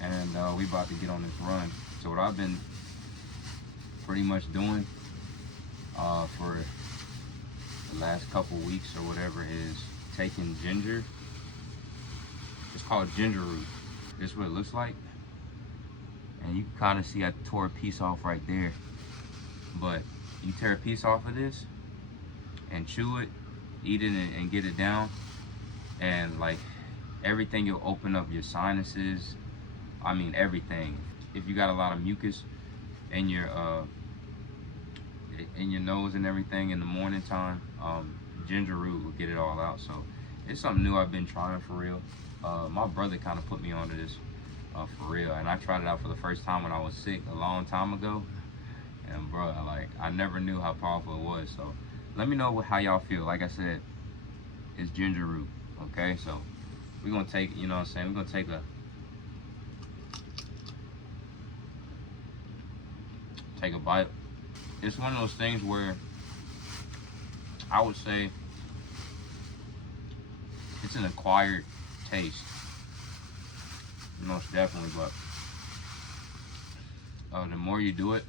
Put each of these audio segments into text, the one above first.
and we about to get on this run. So what I've been pretty much doing for the last couple weeks or whatever is taking ginger. It's called ginger root. This is what it looks like. And you can kind of see I tore a piece off right there. But you tear a piece off of this and chew it, eat it, and get it down. And like everything, you'll open up your sinuses. I mean everything. If you got a lot of mucus in your nose and everything in the morning time, ginger root will get it all out. So it's something new I've been trying for real. My brother kind of put me onto this for real, and I tried it out for the first time when I was sick a long time ago. And bro, like I never knew how powerful it was. So let me know how y'all feel. Like I said, it's ginger root. Okay, so we're gonna take, you know what I'm saying, we're gonna take a bite. It's one of those things where I would say it's an acquired taste, most definitely, but the more you do it,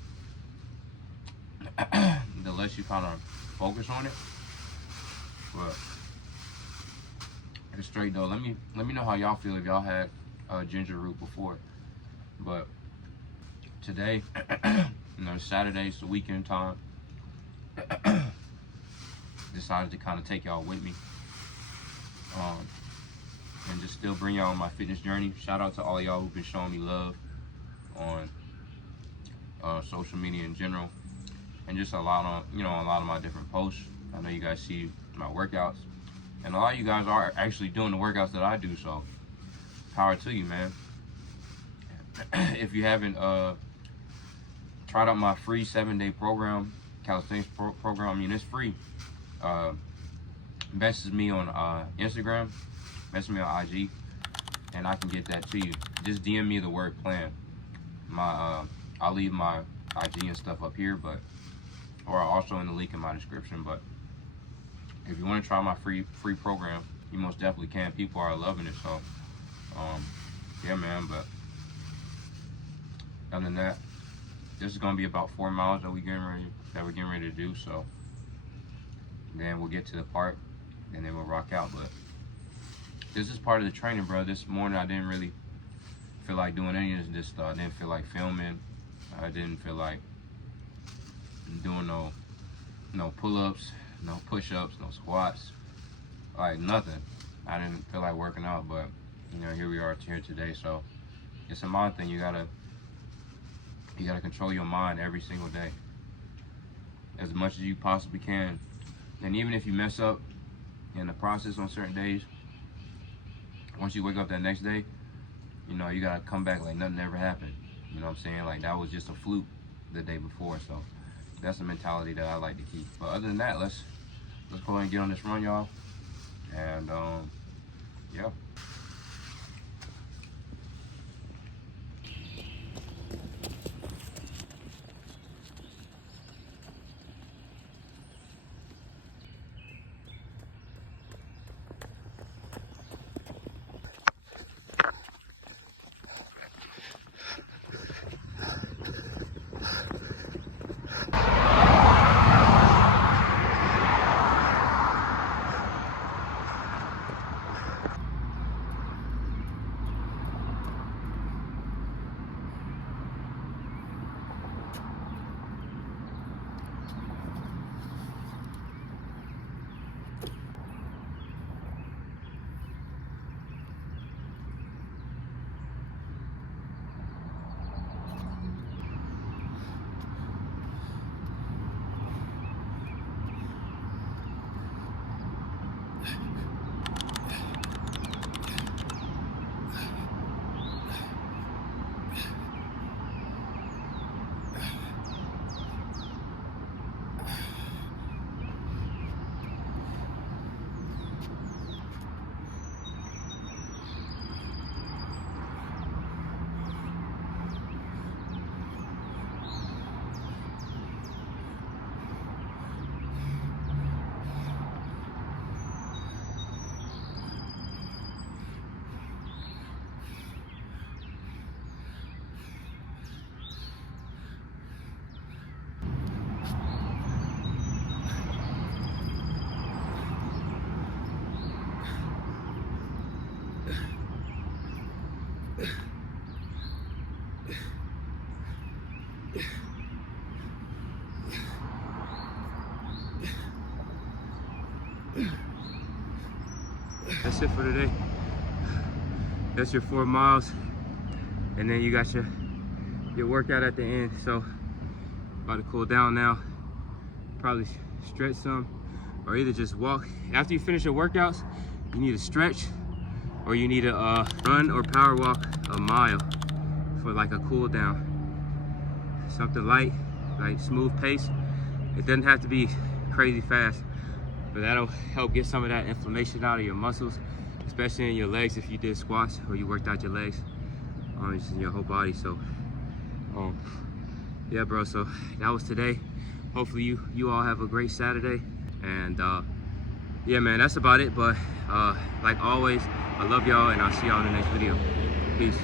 the less you kind of focus on it. But it's straight though. Let me know how y'all feel if y'all had ginger root before. But today, you know, Saturday, it's the weekend time. Decided to kind of take y'all with me, and just still bring y'all on my fitness journey. Shout out to all y'all who've been showing me love on social media in general, and just a lot of my different posts. I know you guys see my workouts, and a lot of you guys are actually doing the workouts that I do. So power to you, man. If you haven't tried out my free 7-day program, Calisthenics program, I mean, it's free. Message me on Instagram, message me on IG, and I can get that to you. Just DM me the word plan. I'll leave my IG and stuff up here, or also in the link in my description. But if you want to try my free program, you most definitely can. People are loving it. So yeah, man. But other than that, this is gonna be about 4 miles that we're getting ready to do. So then we'll get to the park, and then we'll rock out. But this is part of the training, bro. This morning I didn't really feel like doing any of this stuff. I didn't feel like filming. I didn't feel like doing no pull-ups, no push-ups, no squats, like nothing. I didn't feel like working out, but you know, here we are here today. So it's a mind thing. You gotta control your mind every single day as much as you possibly can. And even if you mess up in the process on certain days, once you wake up that next day, you know, you gotta come back like nothing ever happened. You know what I'm saying? Like that was just a fluke the day before. So that's the mentality that I like to keep. But other than that, let's go ahead and get on this run, y'all. And yeah. That's it for today. That's your 4 miles. And then you got your workout at the end. So about to cool down now. Probably stretch some, or either just walk. After you finish your workouts, you need to stretch, or you need to run or power walk a mile for like a cool down. Something light, like smooth pace. It doesn't have to be crazy fast, but that'll help get some of that inflammation out of your muscles, especially in your legs if you did squats or you worked out your legs, just in your whole body. So yeah, bro, so that was today. Hopefully you all have a great Saturday, and yeah, man, that's about it. But like always, I love y'all, and I'll see y'all in the next video. Peace.